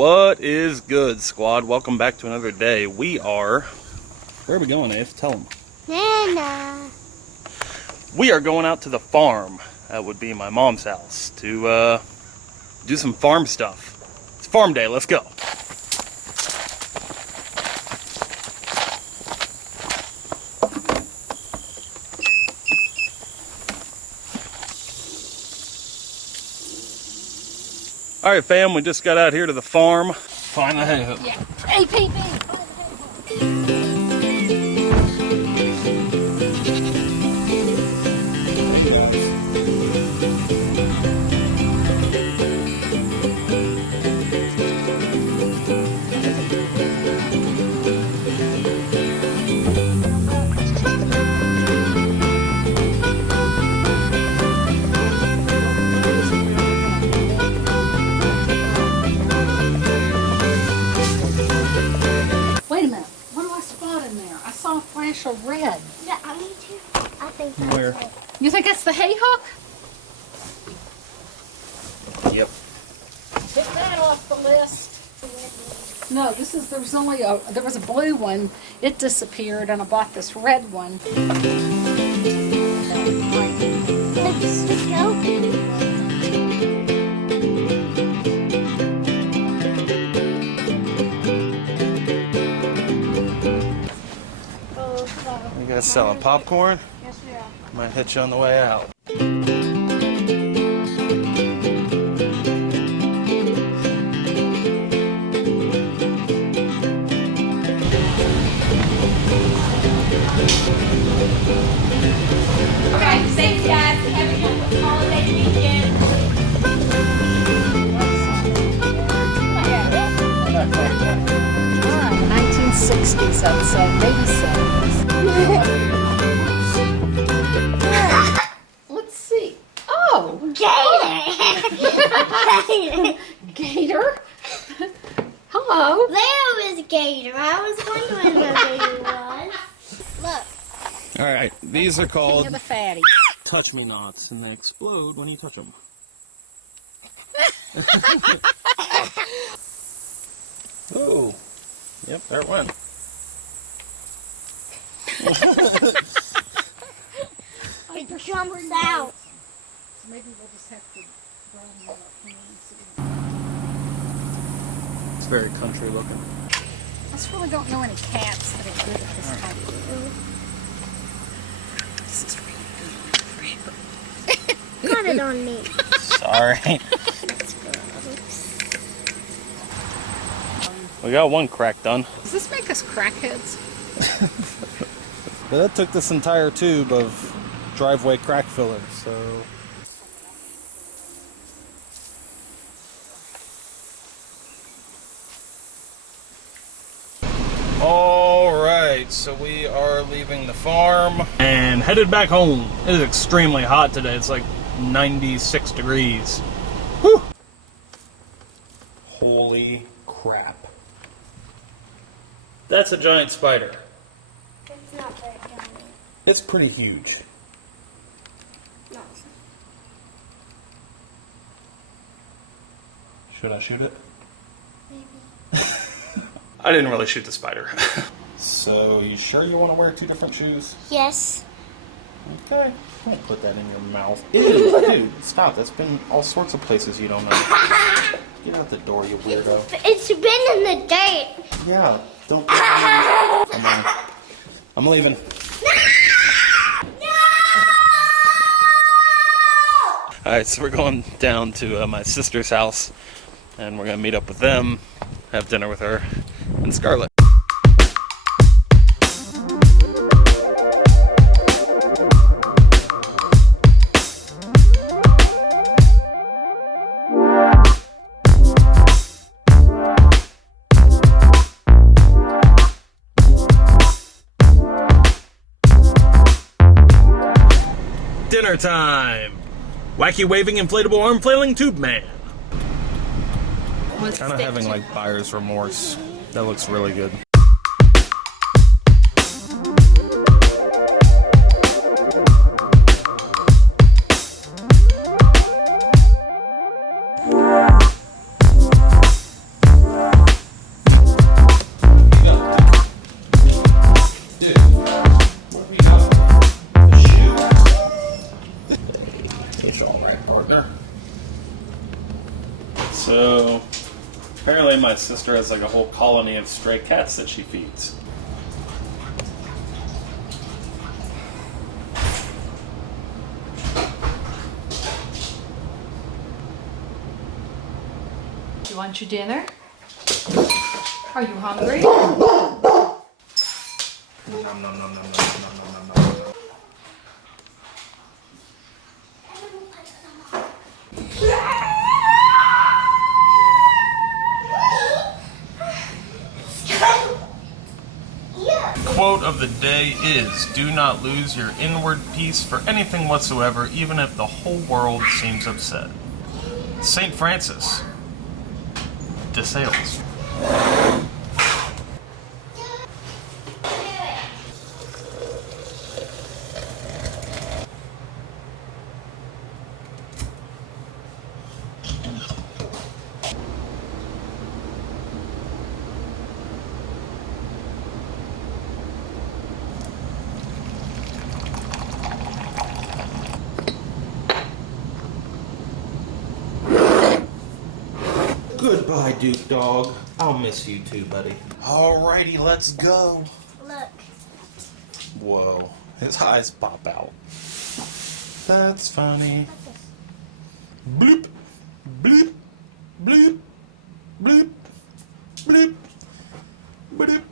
What is good, squad? Welcome back to another day. Where are we going, Eve? Tell them. Nana. We are going out to the farm. That would be my mom's house to do some farm stuff. It's farm day. Let's go. All right, fam, we just got out here to the farm. Find the hay hook. Yeah. APB. Of red. Yeah, I need to. I think that's Where? it. You think it's the hay hook? Yep. Get that off the list. No, there was a blue one. It disappeared, and I bought this red one. Let's just go. You guys selling popcorn? Yes, we are. Might hit you on the way out. Okay, thanks guys. Have a good holiday weekend. 1960s, I'd say, maybe 70s. Let's see. Oh, Gator. Gator. Hello. There was Gator. I was wondering where Gator was. Look. All right, these are King called of the fatties. touch me nots, and they explode when you touch them. Ooh. Yep, there it went. It jumps out. Maybe we'll just have to draw them up. It's very country looking. I just really don't know any cats that are good at this type of thing. This is really good. Got it on me. Sorry. We got one crack done. Does this make us crackheads? But that took this entire tube of driveway crack filler, so... Alright, so we are leaving the farm and headed back home. It is extremely hot today. It's like 96 degrees. Whew! Holy crap. That's a giant spider. It's not very giant. It's pretty huge. No. Should I shoot it? Maybe. I didn't really shoot the spider. So, you sure you want to wear two different shoes? Yes. Okay. Don't put that in your mouth. Ew, dude, stop. That's been all sorts of places you don't know. Get out the door, you weirdo. It's been in the dirt. Yeah, don't. I'm leaving. Alright, so we're going down to my sister's house, and we're going to meet up with them, have dinner with her and Scarlett. Dinner time! Wacky waving inflatable arm flailing tube man. Kind of having like buyer's remorse. That looks really good. So, apparently my sister has like a whole colony of stray cats that she feeds. You want your dinner? Are you hungry? Nom, nom, nom, nom, nom, nom, nom, nom, nom. Quote of the day is, do not lose your inward peace for anything whatsoever, even if the whole world seems upset. St. Francis de Sales. Goodbye, Duke Dog. I'll miss you too, buddy. Alrighty, let's go. Look. Whoa, his eyes pop out. That's funny. Bloop, bloop, bloop, bloop, bloop, bloop.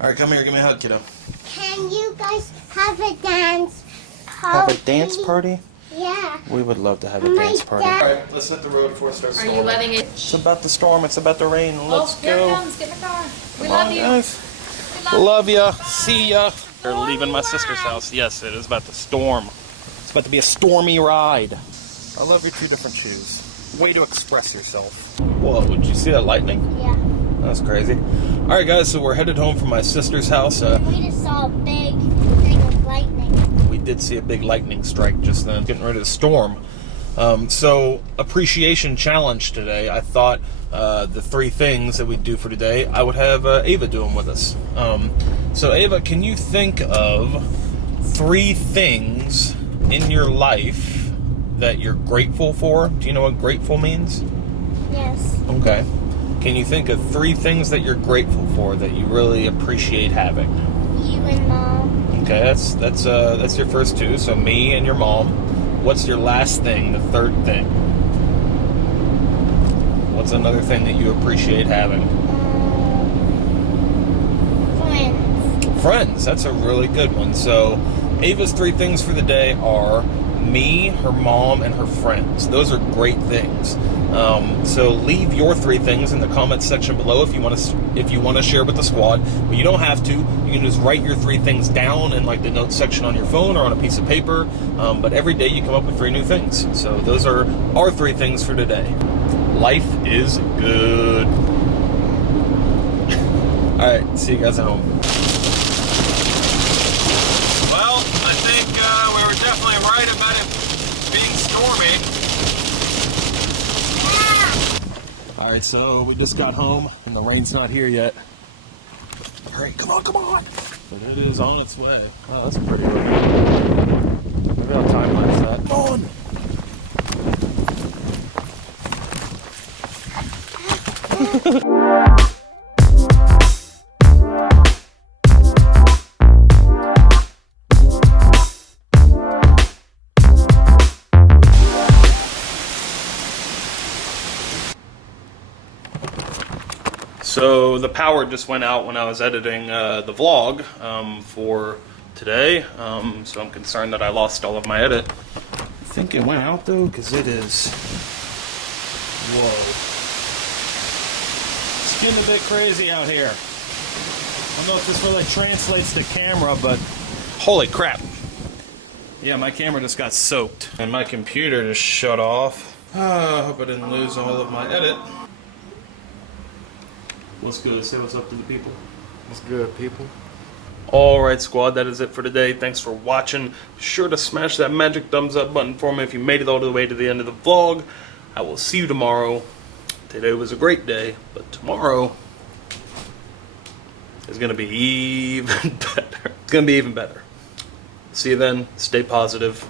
Alright, come here, give me a hug, kiddo. Can you guys have a dance party? Have a dance party? Yeah. We would love to have a My dance party. dad- Alright, let's hit the road before it starts Are storming. you letting it? It's about to storm, it's about to rain. Let's Oh, here go. it comes. Get in the car. We Come love on, you. guys. We Love ya. See ya. They're leaving my sister's house. Yes, it is about to storm. It's about to be a stormy ride. I love your two different shoes. Way to express yourself. Whoa, did you see that lightning? Yeah. That's crazy. All right, guys, so we're headed home from my sister's house. We just saw a big thing of lightning. We did see a big lightning strike just then, getting ready to storm. So, appreciation challenge today. I thought the 3 things that we'd do for today, I would have Ava do them with us. So, Ava, can you think of 3 things in your life that you're grateful for? Do you know what grateful means? Yes. Okay. Can you think of 3 things that you're grateful for that you really appreciate having? You and Mom. Okay, that's your first 2. So me and your mom. What's your last thing? The 3rd thing. What's another thing that you appreciate having? Friends. Friends. That's a really good one. So Ava's 3 things for the day are me, her mom, and her friends. Those are great things. So leave your 3 things in the comments section below if you want to share with the squad. But you don't have to. You can just write your 3 things down in like the notes section on your phone or on a piece of paper. But every day you come up with 3 new things. So those are our 3 things for today. Life is good. All right, see you guys at home. Well, I think we were definitely right about it being stormy. All right, so we just got home, and the rain's not here yet. All right, come on, come on. But it is on its way. Oh, that's pretty rain. Maybe I'll time-lapse that. Come on. So the power just went out when I was editing the vlog for today, so I'm concerned that I lost all of my edit. I think it went out though, because it is, whoa. It's getting a bit crazy out here. I don't know if this really translates to camera, but holy crap. Yeah, my camera just got soaked, and my computer just shut off. I hope I didn't lose all of my edit. What's good? Say what's up to the people. What's good, people? Alright, squad, that is it for today. Thanks for watching. Be sure to smash that magic thumbs up button for me if you made it all the way to the end of the vlog. I will see you tomorrow. Today was a great day, but tomorrow is going to be even better. It's going to be even better. See you then. Stay positive.